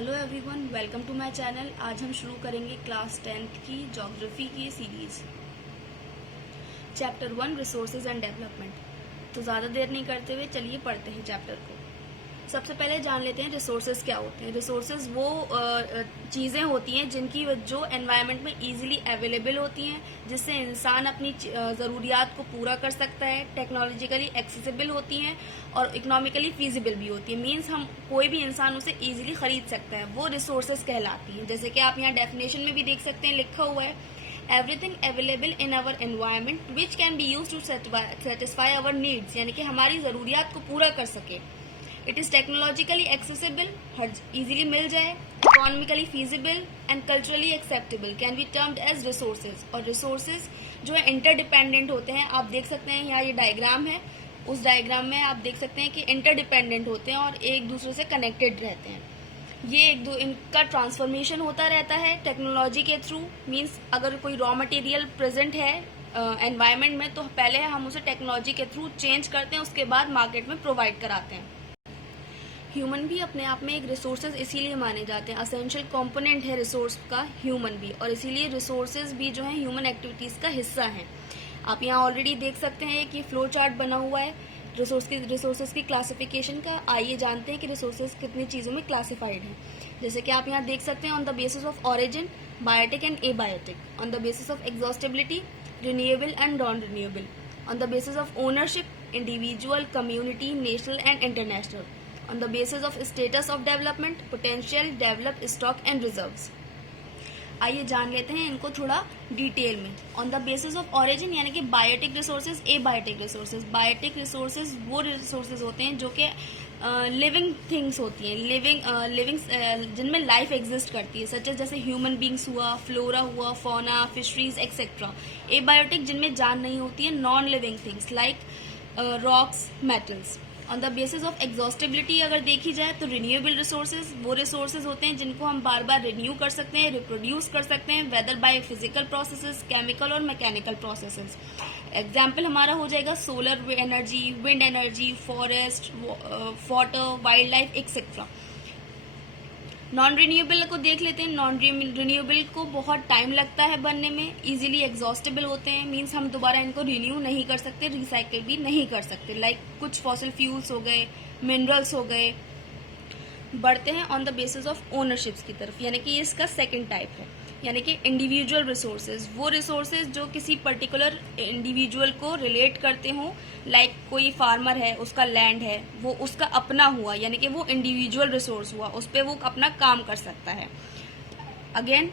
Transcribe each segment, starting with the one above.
Hello everyone, welcome to my channel. आज हम शुरू करेंगे क्लास 10th की ज्योग्राफी की series, chapter 1 resources and development. तो ज़्यादा देर नहीं करते हुए चलिए पढ़ते हैं चैप्टर को। सबसे पहले जान लेते हैं रिसोर्सेज क्या होते हैं। रिसोर्सेज वो चीज़ें होती हैं जिनकी जो एनवायरनमेंट में इजीली अवेलेबल होती हैं, जिससे इंसान अपनी ज़रूरियात को पूरा कर सकता है, टेक्नोलॉजिकली एक्सेसिबल होती हैं और इकोनॉमिकली फीजिबल भी होती है। मींस हम कोई भी इंसान उसे इजीली खरीद सकता है, वो रिसोर्सेज कहलाती हैं। जैसे कि आप यहाँ डेफिनेशन में भी देख सकते हैं, लिखा हुआ है everything available in our environment which can be use to satisfy our needs, यानी कि हमारी ज़रूरियात को पूरा कर सके। इट इज़ टेक्नोलॉजिकली एक्सेसिबल, हर इजीली मिल जाए, economically feasible and culturally acceptable, can be termed as resources. और रिसोर्सेज जो है इंटरडिपेंडेंट होते हैं। आप देख सकते हैं यहाँ ये डायग्राम है, उस डायग्राम में आप देख सकते हैं कि इंटरडिपेंडेंट होते हैं और एक दूसरे से कनेक्टेड रहते हैं। ये इनका ट्रांसफॉर्मेशन होता रहता है टेक्नोलॉजी के थ्रू। मीन्स अगर कोई रॉ मटेरियल प्रेजेंट है एनवायरनमेंट में, तो पहले हम उसे टेक्नोलॉजी के थ्रू चेंज करते हैं, उसके बाद मार्केट में प्रोवाइड कराते हैं। ह्यूमन भी अपने आप में एक रिसोर्सेज इसीलिए माने जाते हैं, असेंशियल कंपोनेंट है रिसोर्स का ह्यूमन भी, और इसीलिए रिसोर्सेज भी जो है ह्यूमन एक्टिविटीज़ का हिस्सा हैं। आप यहाँ ऑलरेडी देख सकते हैं कि फ्लो चार्ट बना हुआ है रिसोर्सेज की क्लासिफिकेशन का। आइए जानते हैं कि रिसोर्सेज कितनी चीज़ों में क्लासिफाइड हैं। जैसे कि आप यहाँ देख सकते हैं, on the basis of origin biotic and abiotic, on the basis of exhaustibility renewable and non renewable, on the basis of ownership individual, community, national and international, on the basis of status of development, potential, develop, stock and reserves। आइए जान लेते हैं इनको थोड़ा detail में। On the basis of origin यानी कि biotic resources, abiotic resources. Biotic resources वो रिसोर्सेज होते हैं जो कि लिविंग थिंग्स होती हैं, लिविंग जिनमें लाइफ एग्जिस्ट करती है, सच एज जैसे ह्यूमन बींग्स हुआ, फ्लोरा हुआ, फौना, फिशरीज एक्सेट्रा। एबायोटिक जिनमें जान नहीं होती है, non living things like rocks, metals. On the basis of exhaustibility अगर देखी जाए तो रिन्यूएबल रिसोर्सेज वो रिसोर्सेज होते हैं जिनको हम बार बार रिन्यू कर सकते हैं, रिप्रोड्यूस कर सकते हैं, whether by physical processes, chemical और मैकेनिकल प्रोसेसेस। एग्जाम्पल हमारा हो जाएगा solar energy, wind energy, forest, water, wild life etcetera. Non renewable को देख लेते हैं। नॉन रिन्यूएबल को बहुत टाइम लगता है बनने में, इजीली एग्जॉस्टेबल होते हैं, मींस हम दोबारा इनको रिन्यू नहीं कर सकते, रिसाइकिल भी नहीं कर सकते। लाइक कुछ फॉसिल फ्यूल्स हो गए, मिनरल्स हो गए। बढ़ते हैं ऑन द बेसिस ऑफ ओनरशिप्स की तरफ, यानी कि इसका सेकंड टाइप है, यानी कि इंडिविजुअल रिसोर्सेज। वो रिसोर्सेज जो किसी पर्टिकुलर इंडिविजुअल को रिलेट करते हों, लाइक कोई फार्मर है, उसका लैंड है, वो उसका अपना हुआ, यानी कि वो इंडिविजुअल रिसोर्स हुआ, उस पर वो अपना काम कर सकता है। अगेन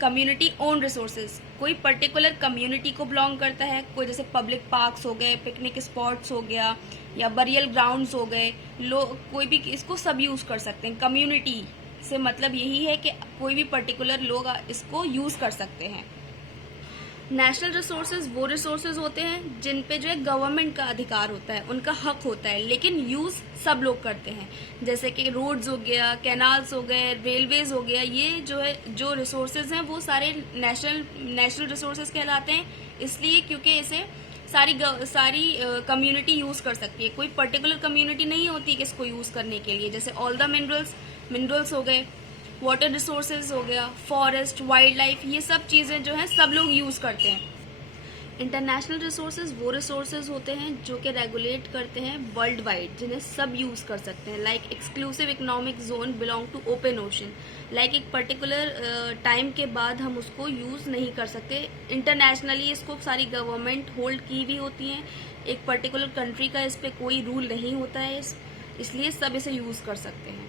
कम्युनिटी ओन रिसोर्सेज, कोई पर्टिकुलर कम्युनिटी को बिलोंग करता है, कोई जैसे पब्लिक पार्क्स हो गए, पिकनिक स्पॉट्स हो गया, या बरियल ग्राउंड्स हो गए, लोग कोई भी इसको सब यूज कर सकते हैं। कम्युनिटी से मतलब यही है कि कोई भी पर्टिकुलर लोग इसको यूज कर सकते हैं। नेशनल रिसोर्सेज वो रिसोर्सेज होते हैं जिन पे जो है गवर्नमेंट का अधिकार होता है, उनका हक होता है, लेकिन यूज सब लोग करते हैं। जैसे कि रोड्स हो गया, कैनाल्स हो गए, रेलवेज हो गया, ये जो है जो रिसोर्सेज हैं वो सारे नेशनल रिसोर्सेज कहलाते हैं, इसलिए क्योंकि इसे सारी कम्युनिटी यूज कर सकती है। कोई पर्टिकुलर कम्युनिटी नहीं होती कि इसको यूज करने के लिए। जैसे ऑल द मिनरल्स हो गए, वाटर रिसोर्सेज हो गया, फॉरेस्ट, वाइल्ड लाइफ, ये सब चीज़ें जो है सब लोग यूज करते हैं। इंटरनेशनल रिसोर्सेज वो रिसोर्सेज होते हैं जो कि रेगुलेट करते हैं वर्ल्ड वाइड, जिन्हें सब यूज कर सकते हैं। Like exclusive economic zone belong to open ocean, like एक पर्टिकुलर टाइम के बाद हम उसको यूज नहीं कर सकते। इंटरनेशनली इसको सारी गवर्नमेंट होल्ड की भी होती हैं, एक पर्टिकुलर कंट्री का इस पर कोई रूल नहीं होता है, इसलिए सब इसे यूज कर सकते हैं।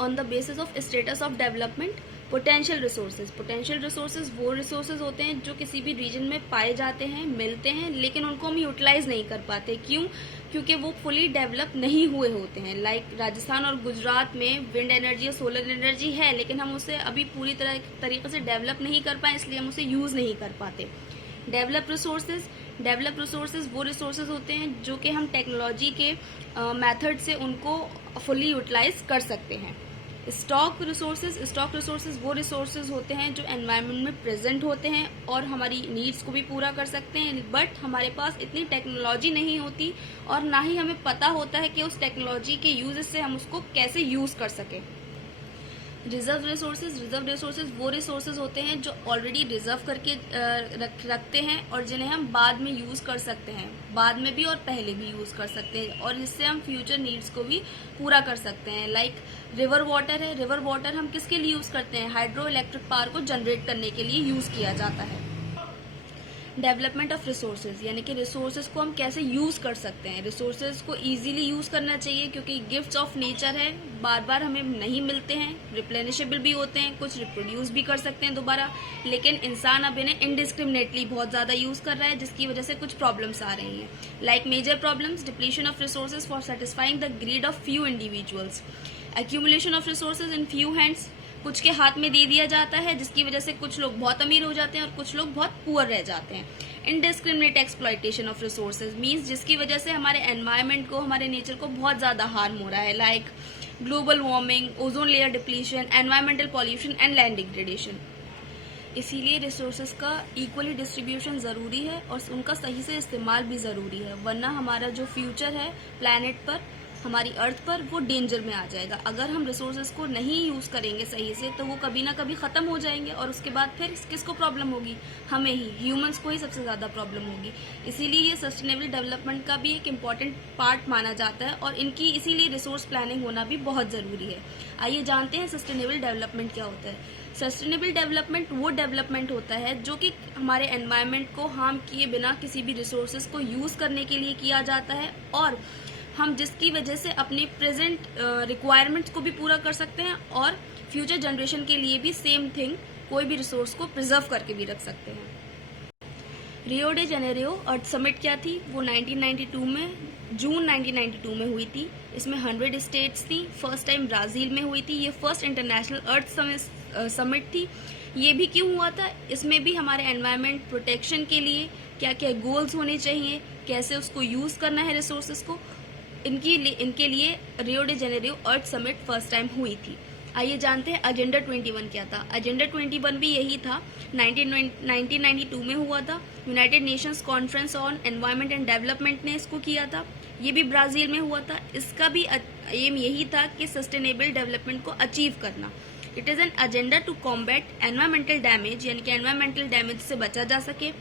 On the basis of status of development, potential resources वो रिसोर्सेज होते हैं जो किसी भी रीजन में पाए जाते हैं, मिलते हैं, लेकिन उनको हम यूटिलाइज नहीं कर पाते। क्यों? क्योंकि वो फुली डेवलप नहीं हुए होते हैं। लाइक राजस्थान और गुजरात में विंड एनर्जी और सोलर एनर्जी है, लेकिन हम उसे अभी पूरी तरीके से डेवलप नहीं कर पाए, इसलिए हम उसे यूज नहीं कर पाते। डेवलप रिसोर्सेज वो रिसोर्सेज होते हैं जो कि हम टेक्नोलॉजी के मेथड से उनको फुली यूटिलाइज कर सकते हैं। स्टॉक रिसोर्सेज वो रिसोर्सेज होते हैं जो एनवायरनमेंट में प्रेजेंट होते हैं और हमारी नीड्स को भी पूरा कर सकते हैं, बट हमारे पास इतनी टेक्नोलॉजी नहीं होती और ना ही हमें पता होता है कि उस टेक्नोलॉजी के यूज से हम उसको कैसे यूज कर सकें। रिजर्व रिसोर्सेज वो रिसोर्सेज होते हैं जो ऑलरेडी रिजर्व करके रखते हैं और जिन्हें हम बाद में यूज़ कर सकते हैं, बाद में भी और पहले भी यूज़ कर सकते हैं, और इससे हम फ्यूचर नीड्स को भी पूरा कर सकते हैं। लाइक रिवर वाटर है, रिवर वाटर हम किसके लिए यूज़ करते हैं? हाइड्रो इलेक्ट्रिक पावर को जनरेट करने के लिए यूज़ किया जाता है। डेवलपमेंट ऑफ रिसोर्सेज यानी कि रिसोर्सेज को हम कैसे यूज़ कर सकते हैं। रिसोर्सेज को इजीली यूज़ करना चाहिए क्योंकि गिफ्ट्स ऑफ नेचर है, बार बार हमें नहीं मिलते हैं, रिप्लेनिशेबल भी होते हैं, कुछ रिप्रोड्यूस भी कर सकते हैं दोबारा, लेकिन इंसान अब इन्हें इनडिस्क्रिमिनेटली बहुत ज़्यादा यूज़ कर रहा है, जिसकी वजह से कुछ प्रॉब्लम्स आ रही हैं। Like major problems, depletion of resources for satisfying the greed of few individuals, accumulation of resources in few hands, कुछ के हाथ में दे दिया जाता है जिसकी वजह से कुछ लोग बहुत अमीर हो जाते हैं और कुछ लोग बहुत पुअर रह जाते हैं। Indiscriminate exploitation of resources means जिसकी वजह से हमारे एनवायरनमेंट को, हमारे नेचर को बहुत ज़्यादा हार्म हो रहा है। Like global warming, ozone layer depletion, environmental pollution and land degradation. इसीलिए रिसोर्सेज का इक्वली डिस्ट्रीब्यूशन ज़रूरी है और उनका सही से इस्तेमाल भी ज़रूरी है, वरना हमारा जो फ्यूचर है प्लैनेट पर, हमारी अर्थ पर, वो डेंजर में आ जाएगा। अगर हम रिसोर्सेज को नहीं यूज़ करेंगे सही से तो वो कभी ना कभी ख़त्म हो जाएंगे और उसके बाद फिर किसको प्रॉब्लम होगी? हमें ही, ह्यूमंस को ही सबसे ज़्यादा प्रॉब्लम होगी। इसीलिए ये सस्टेनेबल डेवलपमेंट का भी एक इम्पॉर्टेंट पार्ट माना जाता है और इनकी इसीलिए रिसोर्स प्लानिंग होना भी बहुत ज़रूरी है। आइए जानते हैं सस्टेनेबल डेवलपमेंट क्या होता है। सस्टेनेबल डेवलपमेंट वो डेवलपमेंट होता है जो कि हमारे एनवायरनमेंट को हार्म किए बिना किसी भी रिसोर्सेज को यूज़ करने के लिए किया जाता है और हम जिसकी वजह से अपने प्रेजेंट रिक्वायरमेंट्स को भी पूरा कर सकते हैं और फ्यूचर जनरेशन के लिए भी सेम थिंग कोई भी रिसोर्स को प्रिजर्व करके भी रख सकते हैं। रियो डे जेनेरियो अर्थ समिट क्या थी? वो 1992 में, जून 1992 में हुई थी। इसमें 100 स्टेट्स थी। फर्स्ट टाइम ब्राज़ील में हुई थी। ये फर्स्ट इंटरनेशनल अर्थ समिट थी। ये भी क्यों हुआ था? इसमें भी हमारे एनवायरनमेंट प्रोटेक्शन के लिए क्या क्या गोल्स होने चाहिए, कैसे उसको यूज़ करना है रिसोर्सेज को, इनके लिए रियो डे जेनेरियो अर्थ समिट फर्स्ट टाइम हुई थी। आइए जानते हैं एजेंडा 21 क्या था। एजेंडा 21 भी यही था, 1992 में हुआ था। United Nations conference on environment and development ने इसको किया था। ये भी ब्राज़ील में हुआ था। इसका भी एम यही था कि सस्टेनेबल डेवलपमेंट को अचीव करना। It is an agenda to combat environmental damage, यानी कि एनवायरमेंटल डैमेज से बचा जा सके,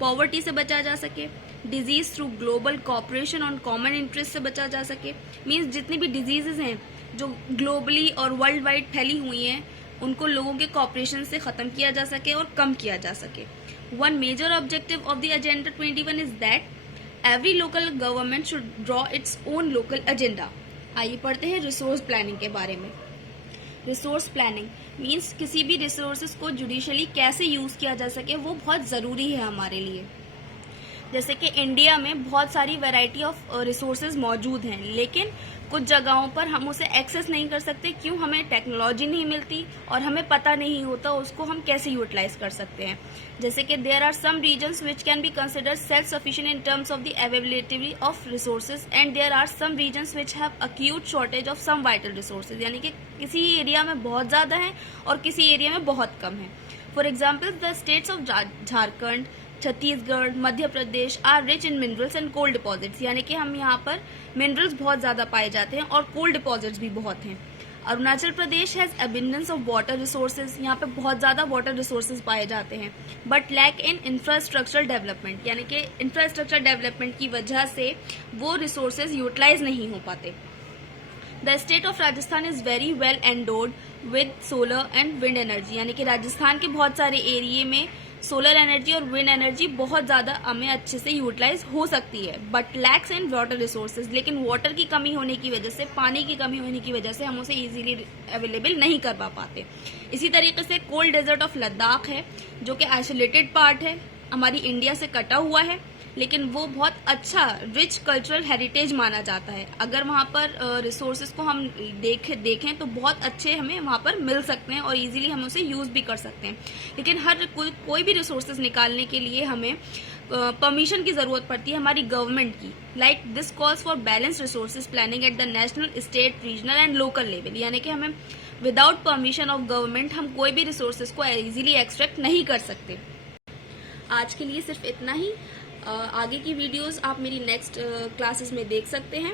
पॉवर्टी से बचा जा सके, disease through global cooperation on common interest से बचा जा सके। मीन्स जितनी भी डिजीजेज हैं जो ग्लोबली और वर्ल्ड वाइड फैली हुई हैं उनको लोगों के कॉपरेशन से ख़त्म किया जा सके और कम किया जा सके। One major objective of the agenda 21 is that every local government should draw its own local agenda. आइए पढ़ते हैं रिसोर्स प्लानिंग के बारे में। रिसोर्स प्लानिंग मीन्स किसी भी रिसोर्सेज को जुडिशली कैसे यूज़ किया जा सके वो बहुत ज़रूरी है हमारे लिए। जैसे कि इंडिया में बहुत सारी वैरायटी ऑफ रिसोर्सेज मौजूद हैं, लेकिन कुछ जगहों पर हम उसे एक्सेस नहीं कर सकते। क्यों? हमें टेक्नोलॉजी नहीं मिलती और हमें पता नहीं होता उसको हम कैसे यूटिलाइज कर सकते हैं। जैसे कि there are some regions which can be considered self sufficient in terms of the availability of resources and there are some regions which have acute shortage of some vital resources, यानी कि किसी area में बहुत ज़्यादा है और किसी area में बहुत कम है। For example the states of Jharkhand, Chhattisgarh, Madhya Pradesh are rich in minerals and coal deposits, यानी कि हम यहाँ पर मिनरल्स बहुत ज़्यादा पाए जाते हैं और कोल डिपॉजिट्स भी बहुत हैं। Arunachal Pradesh has abundance of water resources, यहाँ पे बहुत ज़्यादा वाटर रिसोर्सेज पाए जाते हैं, but lack in infrastructural development, यानी कि इंफ्रास्ट्रक्चर डेवलपमेंट की वजह से वो रिसोर्सेज यूटिलाइज नहीं हो पाते। The state of Rajasthan is very well endowed with solar and wind energy, यानी कि राजस्थान के बहुत सारे एरिए में सोलर एनर्जी और विंड एनर्जी बहुत ज़्यादा हमें अच्छे से यूटिलाइज हो सकती है, but lacks in water resources, लेकिन वाटर की कमी होने की वजह से, पानी की कमी होने की वजह से हम उसे इजीली अवेलेबल नहीं कर पाते। इसी तरीके से कोल्ड डेजर्ट ऑफ लद्दाख है जो कि आइसोलेटेड पार्ट है, हमारी इंडिया से कटा हुआ है, लेकिन वो बहुत अच्छा रिच कल्चरल हेरिटेज माना जाता है। अगर वहाँ पर रिसोर्सेज को हम देखें तो बहुत अच्छे हमें वहाँ पर मिल सकते हैं और इजीली हम उसे यूज़ भी कर सकते हैं। लेकिन हर कोई भी रिसोर्सेज निकालने के लिए हमें परमिशन की ज़रूरत पड़ती है हमारी गवर्नमेंट की। Like this calls for balance resources planning at the national, state, regional and local level, यानी कि हमें विदाउट परमिशन ऑफ गवर्नमेंट हम कोई भी रिसोर्सेज को इजीली एक्सट्रैक्ट नहीं कर सकते। आज के लिए सिर्फ इतना ही। आगे की वीडियोस आप मेरी नेक्स्ट क्लासेस में देख सकते हैं।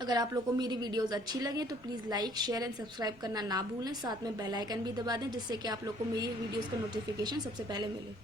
अगर आप लोग को मेरी वीडियोस अच्छी लगे तो please like share and subscribe करना ना भूलें, साथ में बेल आइकन भी दबा दें जिससे कि आप लोग को मेरी वीडियोस का नोटिफिकेशन सबसे पहले मिले।